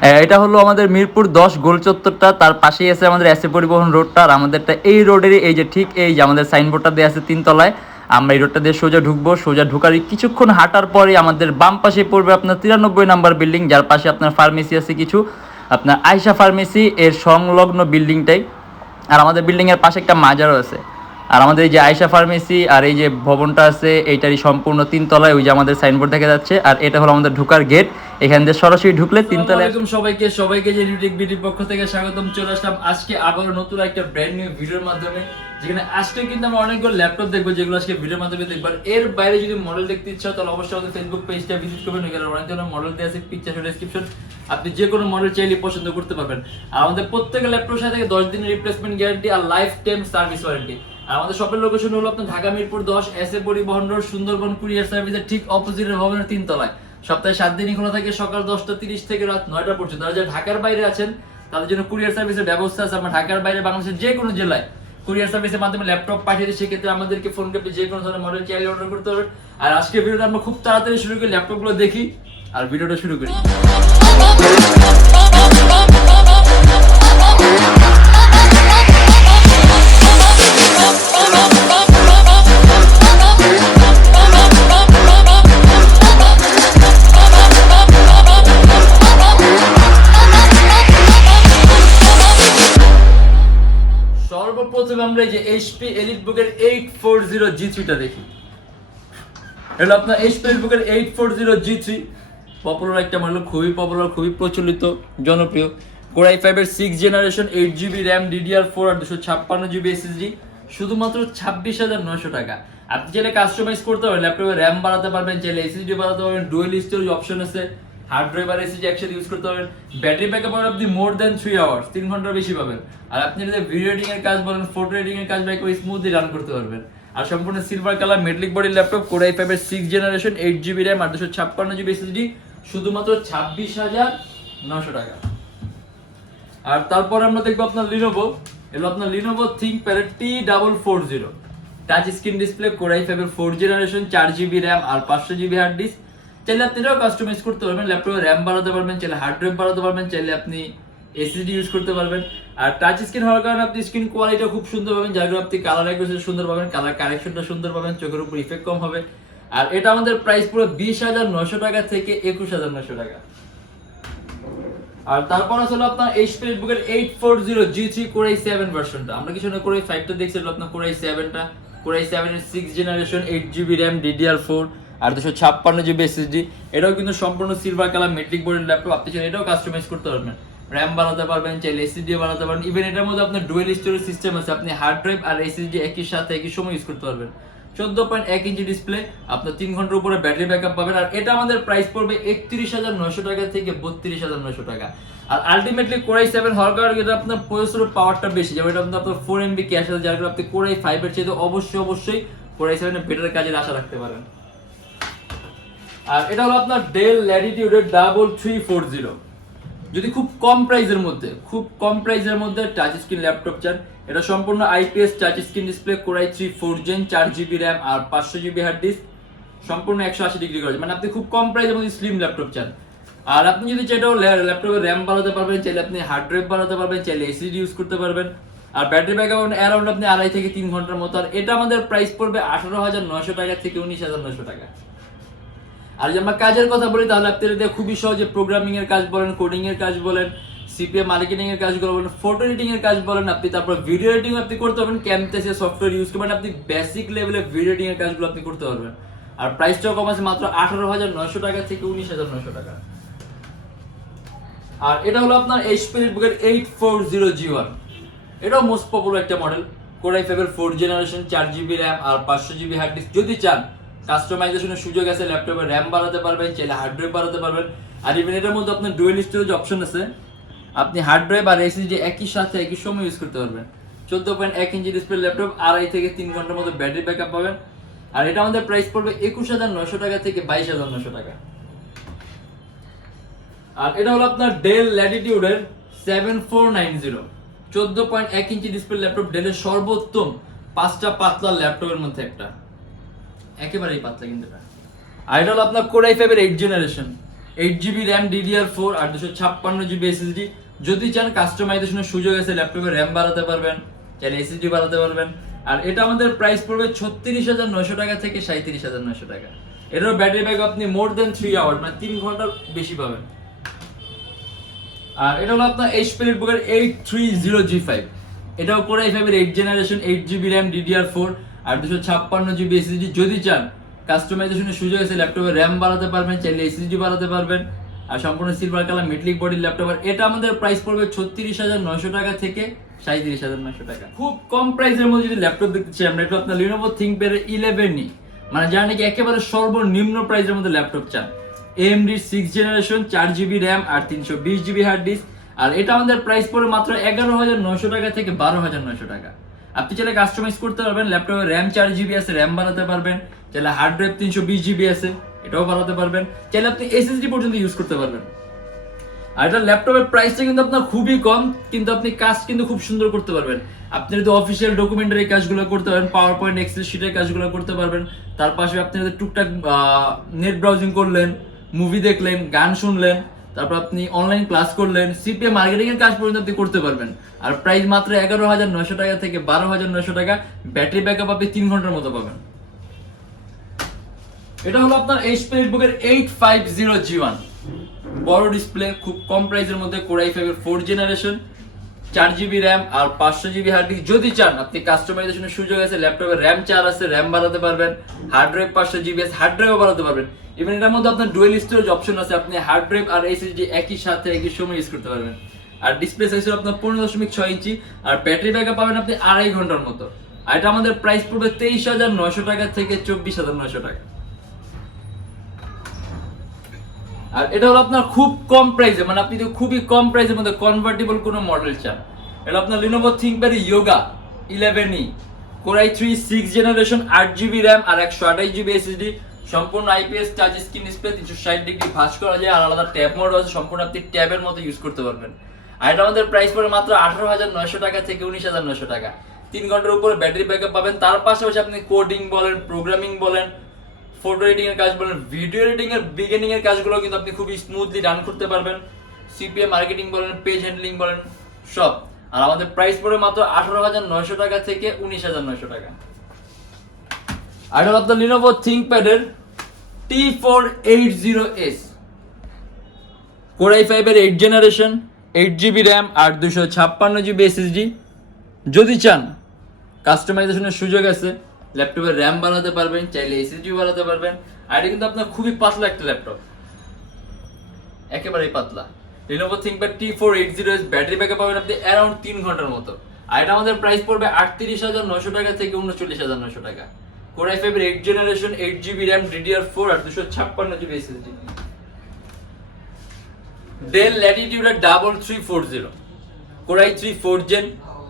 এটা হলো আমাদের মিরপুর 10 গোল চত্বরটা, তার পাশেই আছে আমাদের এসএ পরিবহন রোডটা। আর আমাদেরটা এই রোডেরই এই যে ঠিক এই যে আমাদের সাইনবোর্ডটা দেওয়া আছে 3 তলায়। আমরা এই রোডটা দিয়ে সোজা ঢুকবো, সোজা ঢুকার কিছুক্ষণ হাঁটার পরে আমাদের বাম পাশে পড়বে আপনার 93 নাম্বার বিল্ডিং, যার পাশে আপনার ফার্মেসি আছে কিছু, আপনার আয়শা ফার্মেসি এর সংলগ্ন বিল্ডিংটাই। আর আমাদের বিল্ডিংয়ের পাশে একটা মাজারও আছে। আর আমাদের এই যে আয়শা ফার্মেসি আর এই যে ভবনটা আছে এইটারই সম্পূর্ণ 3 তলায়, ওই যে আমাদের সাইনবোর্ড দেখা যাচ্ছে। আর এটা হলো আমাদের ঢোকার গেট, এখান দিয়ে সরাসরি ঢুকলে 3 তলায়। সবাইকে যে ইউটেকবিডির পক্ষ থেকে স্বাগতম। চলে আসলাম আজকে আবার নতুন একটা ব্র্যান্ড নিউ ভিডিওর মাধ্যমে, যেখানে আজকে কিন্তু আমরা অনেকগুলো ল্যাপটপ দেখবো, যেগুলো আজকে ভিডিওর মাধ্যমে দেখবো। এর বাইরে যদি মডেল দেখতে ইচ্ছা তাহলে অবশ্যই আমাদের ফেসবুক পেজটা ভিজিট করবেন, এখানে অনেক ধরনের মডেল দেওয়া আছে, পিকচার ডেসক্রিপশন, আপনি যে কোনো মডেল চাইলে পছন্দ করতে পারবেন। আর আমাদের প্রত্যেকটা ল্যাপটপের সাথে 10 দিনের রিপ্লেসমেন্ট গ্যারান্টি আর লাইফ টাইম সার্ভিস ওয়ারেন্টি। আর আমাদের শপের লোকেশন হলো আপনার ঢাকা মিরপুর 10 এসএ পরিবহন রোড, সুন্দরবন কুরিয়ার সার্ভিসের ঠিক অপোজিটের ভবনের 3 তলায়। সপ্তাহে 7 দিনই খোলা থাকে, সকাল 10:30 থেকে রাত 9টা পর্যন্ত। আর যারা ঢাকার বাইরে আছেন তাদের জন্য কুরিয়ার সার্ভিসের ব্যবস্থা আছে। আমরা ঢাকার বাইরে বাংলাদেশের যে কোনো জেলায় কুরিয়ার সার্ভিসের মাধ্যমে ল্যাপটপ পাঠিয়ে দিই, সেক্ষেত্রে আমাদেরকে ফোন করে যে কোনো ধরনের মডেল চাইলে অর্ডার করতে পারবেন। আর আজকে ভিডিওটা আমরা খুব তাড়াতাড়ি শুরু করি, ল্যাপটপগুলো দেখি আর ভিডিওটা শুরু করি। সর্বপ্রথমে আমরা এই যে HP এলিটবুকের 840 G3 টা দেখি। এটা আপনার HP এলিটবুকের 840 G3 পপুলার একটা মডেল, খুবই পপুলার, খুবই প্রচলিত, জনপ্রিয়। Core i5 এর 6th generation, 8GB RAM, DDR4 আর 256GB SSD, শুধুমাত্র 26,900 টাকা। আপনি চাইলে কাস্টমাইজ করতে পারবেন, ল্যাপটপে RAM বাড়াতে পারবেন, চাইলে SSD বাড়াতে পারবেন, ডুয়াল স্টোরেজ অপশন আছে, হার্ড ড্রাইভ আর SSD একসাথে ইউজ করতে পারবেন। ব্যাটারি ব্যাকআপ পাবেন আপনি মোর দ্যান 3 আওয়ার্স, 3 ঘন্টার বেশি পাবেন। আর আপনি যদি ভিডিও এডিটিং এর কাজ বলেন, ফটো এডিটিং এর কাজ করে স্মুথলি রান করতে পারবেন। আর সম্পূর্ণ silver colour metallic body laptop, Core i5 এর 6th জেনারেশন, 8GB RAM আর 256GB SSD, শুধুমাত্র 26,900 টাকা। আর তারপর আমরা দেখবো আপনার লিনোভো, এলো আপনার Lenovo ThinkPad T440 touch screen display, Core i5 এর 4th জেনারেশন, 4GB RAM আর 500GB হার্ড ডিস্ক। চাইলে আপনি এটাও কাস্টমাইজ করতে পারবেন, ল্যাপটপে RAM বাড়াতে পারবেন, চাইলে হার্ড ড্রাইভ বাড়াতে পারবেন, চাইলে আপনি SSD ইউজ করতে পারবেন। আর টাচ স্ক্রিন হওয়ার কারণে আপনি স্ক্রিন কোয়ালিটিটা খুব সুন্দর পাবেন, যার কারণে আপনি কালার অ্যাকুরেসি সুন্দর পাবেন, কালার কারেকশনটা সুন্দর পাবেন, চোখের উপর ইফেক্ট কম হবে। আর এটা আমাদের প্রাইস পুরো 20,900 টাকা থেকে 21,900 টাকা। আর তারপর আসলে আপনার HP এলিটবুকের 840 G3 Core i7 ভার্সনটা, আমরা কিছু না Core i5 টা দেখছি, আপনার Core i7 টা, Core i7 এর 6th generation, 8GB RAM, DDR4 আর 256GB SSD। এটাও কিন্তু সম্পূর্ণ সিলভার কালার মেটালিক বডির ল্যাপটপ, আপনি চাইলে এটাও কাস্টমাইজ করতে পারবেন, RAM বাড়াতে পারবেন, চাইলে SSD বাড়াতে পারবেন। ইভেন এটার মধ্যে আপনার ডুয়াল স্টোরেজ সিস্টেম আছে, আপনি হার্ড ড্রাইভ আর SSD একই সাথে একই সময় ইউজ করতে পারবেন। 14.1 ইঞ্চি ডিসপ্লে, আপনার 3 ঘন্টার উপরে ব্যাটারি ব্যাকআপ পাবেন। আর এটা আমাদের প্রাইস পড়বে 31,900 টাকা থেকে 32,900 টাকা। আর আলটিমেটলি Core i7 হওয়ার কারণে এটা আপনার প্রসেসর পাওয়ারটা বেশি, যেমন এটা আপনার 4MB ক্যাশ আছে, যার কারণে আপনি Core i5 এর চেয়ে অবশ্যই Core i7 এর বেটার কাজের আশা রাখতে পারেন। আর এটা হলো আপনার ডেল ল্যাটিটিউডের 3340, যদি খুব কম প্রাইসের মধ্যে টাচ স্ক্রিন ল্যাপটপ চান, এটা সম্পূর্ণ IPS touch screen display, Core i3 4th Gen, 4GB RAM আর 500GB হার্ড ডিস্ক, সম্পূর্ণ 180 ডিগ্রি করা, মানে আপনি খুব কম প্রাইসের মধ্যে স্লিম ল্যাপটপ চান। আর আপনি যদি চাইলেও ল্যাপটপে RAM বাড়াতে পারবেন, চাইলে আপনি হার্ড ড্রাইভ বাড়াতে পারবেন, চাইলে SSD ইউজ করতে পারবেন। আর ব্যাটারি ব্যাকআপ অ্যারাউন্ড আপনি 2.5 থেকে 3 ঘন্টার মতো। আর এটা আমাদের প্রাইস পড়বে 18,900 টাকা থেকে 19,900 টাকা। আর যদি আমরা কাজের কথা বলি, তাহলে আপনি খুবই সহজে প্রোগ্রামিং এর কাজ বলেন, কোডিং এর কাজ বলেন, সিপিএম মার্কেটিং এর কাজগুলো বলেন, ফটো এডিটিং এর কাজ বলেন, আপনি তারপর ভিডিও এডিটিং আপনি করতে পারবেন, ক্যামটেসের সফটওয়্যার ইউজ করবেন, আপনি বেসিক লেভেলে ভিডিও এডিটিং এর কাজগুলো আপনি করতে পারবেন। আর প্রাইসটাও কম আছে, মাত্র 18,900 টাকা থেকে 19,900 টাকা। আর এটা হলো আপনার HP এলিটবুকের 840 G1, এটাও মোস্ট পপুলার একটা মডেল, Core i5 এর 4th জেনারেশন, 4GB RAM আর 500GB হার্ড ডিস্ক। যদি চান কাস্টমাইজেশনের সুযোগ আছে, ল্যাপটপে RAM বাড়াতে পারবেন, চাইলে হার্ড ড্রাইভ বাড়াতে পারবেন। আর ইভেন এটার মধ্যে আপনার ডুয়াল স্টোরেজ অপশন আছে, আপনি হার্ড ড্রাইভ আর SSD একই সাথে একই সময় ইউজ করতে পারবেন। 14.1 ইঞ্চি ডিসপ্লে ল্যাপটপ, 2.5 থেকে 3 ঘন্টার মতো ব্যাটারি ব্যাকআপ পাবেন। আর এটা আমাদের প্রাইস পড়বে 21,900 টাকা থেকে 22,900 টাকা। আর এটা হলো আপনার ডেল ল্যাটিটিউডের 7490, 14.1 ইঞ্চি ডিসপ্লে ল্যাপটপ, ডেলের সর্বোত্তম 5টা পাতলা ল্যাপটপের মধ্যে একটা, একেবারেই পাতলা কিন্তু এটা। আর এটা হলো আপনার Core i5 এর 8th generation, 8GB RAM DDR4 আর 256GB SSD। যদি চান কাস্টমাইজেশনের সুযোগ আছে, ল্যাপটপে RAM বাড়াতে পারবেন, চাইলে SSD বাড়াতে পারবেন। আর এটা আমাদের প্রাইস পড়বে 36,900 টাকা থেকে 37,900 টাকা। এটার ব্যাটারি ব্যাকআপ আপনি মোর দেন 3 আওয়ার, মানে 3 ঘন্টার বেশি পাবেন। আর এটা হলো আপনার HP বুকের 830G5, এটাও Core i5 এর 8 জেনারেশন, 8GB RAM DDR4 আর 256GB SSD। যদি চান কাস্টমাইজেশনের সুযোগ আছে, ল্যাপটপে RAM বাড়াতে পারবেন, চাইলে SSD বাড়াতে পারবেন। আর সম্পূর্ণ সিলভার কালার মেটালিক বডির ল্যাপটপ। আর এটা আমাদের প্রাইস পড়বে 36,900 টাকা থেকে 37,900 টাকা। খুব কম প্রাইসের মধ্যে যদি ল্যাপটপ দেখতে চাই আমরা, এটা আপনার Lenovo ThinkPad 11 মানে যারা নাকি একেবারে সর্বনিম্ন প্রাইসের মধ্যে ল্যাপটপ চান। AMD 6 জেনারেশন, 4GB RAM আর 320GB হার্ড ডিস্ক। আর এটা আমাদের প্রাইস পড়ে মাত্র 11,900 টাকা থেকে 12,900 টাকা। আপনি চাইলে কাস্টমাইজ করতে পারবেন, ল্যাপটপে RAM 4GB আছে, RAM বাড়াতে পারবেন, চাইলে হার্ড ড্রাইভ 320GB আছে, এটাও বাড়াতে পারবেন, চাইলে আপনি SSD পর্যন্ত ইউজ করতে পারবেন। আর এটা ল্যাপটপের প্রাইসটা কিন্তু আপনার খুবই কম, কিন্তু আপনি কাজ কিন্তু খুব সুন্দর করতে পারবেন। আপনি যদি অফিসিয়াল ডকুমেন্টারি কাজগুলো করতে পারেন, পাওয়ার পয়েন্ট এক্সেল শিটের কাজগুলো করতে পারবেন। তার পাশে আপনি যদি টুকটাক নেট ব্রাউজিং করলেন, মুভি দেখলেন, গান শুনলেন, তারপর আপনি অনলাইন ক্লাস করলেন, সিপিএ মার্কেটিং এর কাজ পর্যন্ত আপনি করতে পারবেন। আর প্রাইস মাত্র 11,900 টাকা থেকে 12,900 টাকা। ব্যাটারি ব্যাকআপ আপনি 3 ঘন্টার মতো পাবেন। এটা হলো আপনার HP বুকের 850G1, বড় ডিসপ্লে, খুব কম প্রাইসের মধ্যে, Core i5 এর 4 জেনারেশন, 4GB RAM আর 500GB হার্ড ডিস্ক। যদি চান আপনি কাস্টমাইজেশনের সুযোগ আছে, ল্যাপটপে RAM 4 আছে, RAM বাড়াতে পারবেন, হার্ড ড্রাইভ 500GB আছে, হার্ড ড্রাইভও বাড়াতে পারবেন। ইভেন এটার মধ্যে আপনার ডুয়াল স্টোরেজ অপশন আছে, আপনি হার্ড ড্রাইভ আর SSD একই সাথে একই সময় ইউজ করতে পারবেন। আর ডিসপ্লে সাইজ হলো আপনার 15.6 ইঞ্চি। আর ব্যাটারি ব্যাকআপ পাবেন আপনি 2.5 ঘন্টার মতো। আর এটা আমাদের প্রাইস পড়বে 23,900 টাকা থেকে 24,900 টাকা। আর এটা হলো আপনার খুব কম প্রাইসে, মানে আপনি তো খুবই কম প্রাইসের মধ্যে কনভার্টেবল কোনো মডেল চান, এটা আপনার Lenovo ThinkPad Yoga 11 Core i3 6 generation, 8GB RAM আর 128GB SSD, সম্পূর্ণ IPS touch screen display, 360 degree ভাঁজ করা যায়, আর আলাদা ট্যাব মোড আছে, সম্পূর্ণ আপনি ট্যাবের মতো ইউজ করতে পারবেন। আর এটা আমাদের প্রাইস পড়ে মাত্র 18,900 টাকা থেকে 19,900 টাকা। 3 ঘন্টার উপরে ব্যাটারি ব্যাকআপ পাবেন। তার পাশাপাশি আপনি কোডিং বলেন, প্রোগ্রামিং বলেন, ফটো এডিটিং এর কাজ বলেন, ভিডিও এডিটিং এর বিগিনিং এর কাজগুলো কিন্তু আপনি খুবই স্মুথলি রান করতে পারবেন। সিপিএ মার্কেটিং বলেন, পেজ হ্যান্ডলিং বলেন, সব। আর আমাদের প্রাইস পড়ে মাত্র 18,900 টাকা থেকে 19,900 টাকা। আর এটা আপনার Lenovo ThinkPad এর T480S, Core i5 এর 8 জেনারেশন, 8GB RAM আর 256GB SSD। যদি চান কাস্টমাইজেশনের সুযোগ আছে, ল্যাপটপে RAM বাড়াতে পারবেন, চাইলে SSD বাড়াতে পারবেন। আর এটা কিন্তু আপনার খুবই পাতলা একটা ল্যাপটপ, একেবারেই পাতলা। Lenovo ThinkPad T480S, battery backup পাবেন আপনি অ্যারাউন্ড 3 ঘন্টার মতো। আর এটা আমাদের প্রাইস পড়বে 38,900 টাকা থেকে 39,900 টাকা। Core i5 এর 8 জেনারেশন, 8GB RAM DDR4 আর 256GB SSD। Dell Latitude 3340, Core i3 4 Gen,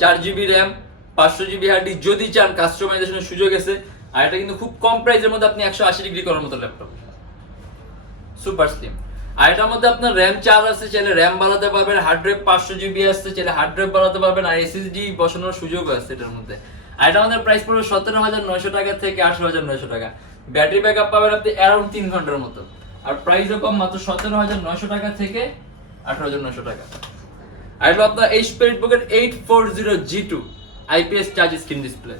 4GB RAM, 500GB hard disk. যদি চান কাস্টমাইজেশনের সুযোগ আছে। আর এটা কিন্তু খুব কম প্রাইসের মধ্যে আপনি 180 ডিগ্রি করার মতো ল্যাপটপ, সুপার স্লিম। আর এটার মধ্যে আপনার RAM 4 আছে, চাইলে RAM বাড়াতে পারবেন, হার্ড ড্রাইভ 500GB আছে, চাইলে হার্ড ড্রাইভ বাড়াতে পারবেন, আর SSD বসানোর সুযোগ আছে এটার মধ্যে। আর এটা আমাদের প্রাইস পড়বে 17,900 টাকা থেকে 18,900 টাকা। ব্যাটারি ব্যাকআপ পাবেন আপনি অ্যারাউন্ড 3 ঘন্টার মতো। আর প্রাইসও কম, মাত্র 17,900 টাকা থেকে 18,900 টাকা। আর এটা আপনার HP বুকের 840G2 IPS touch screen display.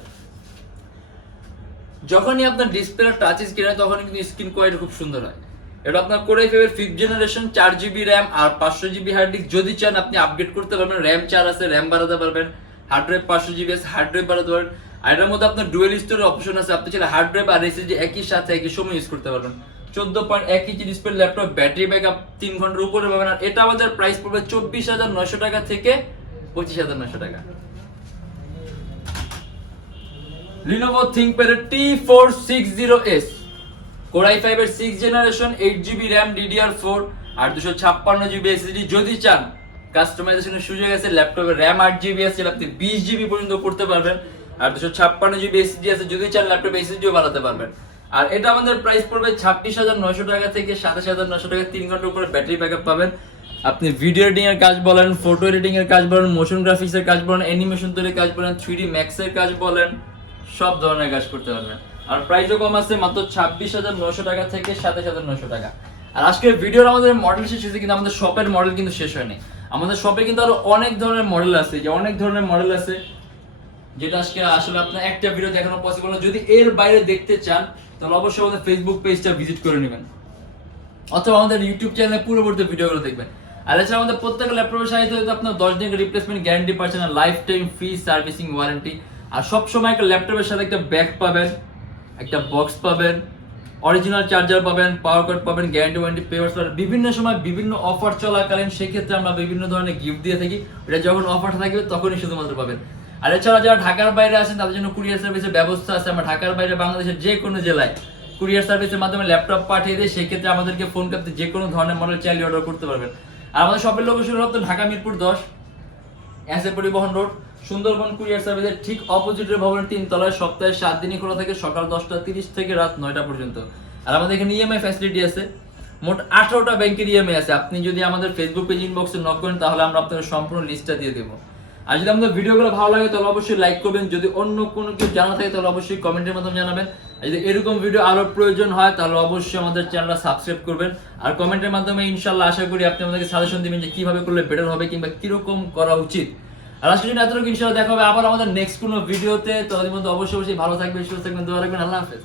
যখনই আপনার ডিসপ্লে টাচ স্ক্রিন হয়, তখন কিন্তু স্ক্রিন কোয়ালিটি খুব সুন্দর হয়। এটা আপনার Core i5 এর 5th জেনারেশন, 4GB RAM আর 500GB হার্ড ডিস্ক। যদি চান আপনি আপগ্রেড করতে পারবেন, RAM 4 আছে, RAM বাড়াতে পারবেন, হার্ড ড্রাইভ 500GB আছে, হার্ড ড্রাইভ বাড়াতে পারবেন। আর এটার মধ্যে আপনার ডুয়াল স্টোরেজ অপশন আছে, আপনি চাইলে হার্ড ড্রাইভ আর SSD একই সাথে একই সময় ইউজ করতে পারবেন। 14.1 inch display laptop, battery backup 3 ঘন্টার উপরে পাবেন। আর এটা আমাদের প্রাইস পড়বে 24,900 টাকা থেকে 25,900 টাকা। Lenovo ThinkPad এর T460S, Core i5 এর 6 জেনারেশন, 8GB RAM DDR4 আর 256GB SSD। যদি চান কাস্টমাইজেশনের সুযোগ আছে, ল্যাপটপে RAM 8GB আছে, আপনি 20GB পর্যন্ত করতে পারবেন, আর 256GB SSD আছে। যদি চান ল্যাপটপে SSDও বাড়াতে পারবেন। আর এটা আমাদের প্রাইস পড়বে 26,900 টাকা থেকে 27,900 টাকা। 3 ঘন্টার উপরে ব্যাটারি ব্যাকআপ পাবেন। আপনি ভিডিও এডিটিং এর কাজ বলেন, ফটো এডিটিং এর কাজ বলেন, মোশন গ্রাফিক্স এর কাজ বলেন, অ্যানিমেশন তৈরির কাজ বলেন, 3D Max এর কাজ বলেন, সব ধরনের কাজ করতে পারবেন। আর প্রাইসও কম আছে, মাত্র 26,900 টাকা থেকে 27,900 টাকা। আর আজকের ভিডিওর আমাদের মডেল শেষ হয়েছে, কিন্তু আমাদের শপের মডেল কিন্তু শেষ হয়নি। আমাদের শপে কিন্তু আরো অনেক ধরনের মডেল আছে, যে অনেক ধরনের মডেল আছে যেটা আজকে আসলে আপনার একটা ভিডিও দেখানো পসিবল না। যদি এর বাইরে দেখতে চান তাহলে অবশ্যই আমাদের ফেসবুক পেজটা ভিজিট করে নেবেন, অথবা আমাদের ইউটিউব চ্যানেলে পূর্ববর্তী ভিডিওগুলো দেখবেন। আর এছাড়া আমাদের প্রত্যেক ল্যাপটপের সাথে হয়তো আপনার 10 দিনের রিপ্লেসমেন্ট গ্যারান্টি পাচ্ছেন, আর life time free servicing warranty. আর সব সময় একটা ল্যাপটপের সাথে একটা ব্যাগ পাবেন, একটা বক্স পাবেন, অরিজিনাল চার্জার পাবেন, পাওয়ার কার্ড পাবেন, গ্যারান্টি ওয়ারেন্টি পেপারস পাবেন। বিভিন্ন সময় বিভিন্ন অফার চলাকালীন সেক্ষেত্রে আমরা বিভিন্ন ধরনের গিফট দিয়ে থাকি, এটা যখন অফারটা থাকবে তখনই শুধুমাত্র পাবেন। আর এছাড়া যারা ঢাকার বাইরে আছেন তাদের জন্য কুরিয়ার সার্ভিসের ব্যবস্থা আছে। আমরা ঢাকার বাইরে বাংলাদেশের যে কোনো জেলায় কুরিয়ার সার্ভিসের মাধ্যমে ল্যাপটপ পাঠিয়ে দিয়ে সেক্ষেত্রে আমাদেরকে ফোন করতে যে কোনো ধরনের মডেল চাইলে অর্ডার করতে পারবেন। আর আমাদের শপের লোকেশন হলো ঢাকা মিরপুর 10 এসএ পরিবহন রোড, সুন্দরবন কুরিয়ার সার্ভিসের ঠিক অপোজিটের ভবনের 3 তলায়। সপ্তাহে 7 দিনই খোলা থাকে, সকাল 10:30 থেকে রাত 9টা পর্যন্ত। আর আমাদের এখানে ইএমআই ফ্যাসিলিটি আছে, মোট 18টা ব্যাংকের ইএমআই আছে। আপনি যদি আমাদের ফেসবুক পেজ ইনবক্সে নক করেন তাহলে আমরা আপনাকে সম্পূর্ণ লিস্টটা দিয়ে দেবো। আর যদি আমাদের ভিডিওগুলো ভালো লাগে তাহলে অবশ্যই লাইক করবেন, যদি অন্য কোনো কিছু জানা থাকে তাহলে অবশ্যই কমেন্টের মাধ্যমে জানাবেন। আর যদি এরকম ভিডিও আরো প্রয়োজন হয় তাহলে অবশ্যই আমাদের চ্যানেলটা সাবস্ক্রাইব করবেন। আর কমেন্টের মাধ্যমে ইনশাআল্লাহ আশা করি আপনি আমাদেরকে সাজেশন দিবেন যে কিভাবে করলে বেটার হবে কিংবা কিরকম করা উচিত। আর আজকে যদি এতটুকু ইনশাআল্লাহ দেখা হবে আবার আমাদের নেক্সট কোনো ভিডিওতে। ততদিন মধ্যে অবশ্যই ভালো থাকবেন, সুস্থ থাকবেন, দোয়া রাখবেন। আল্লাহ হাফেজ।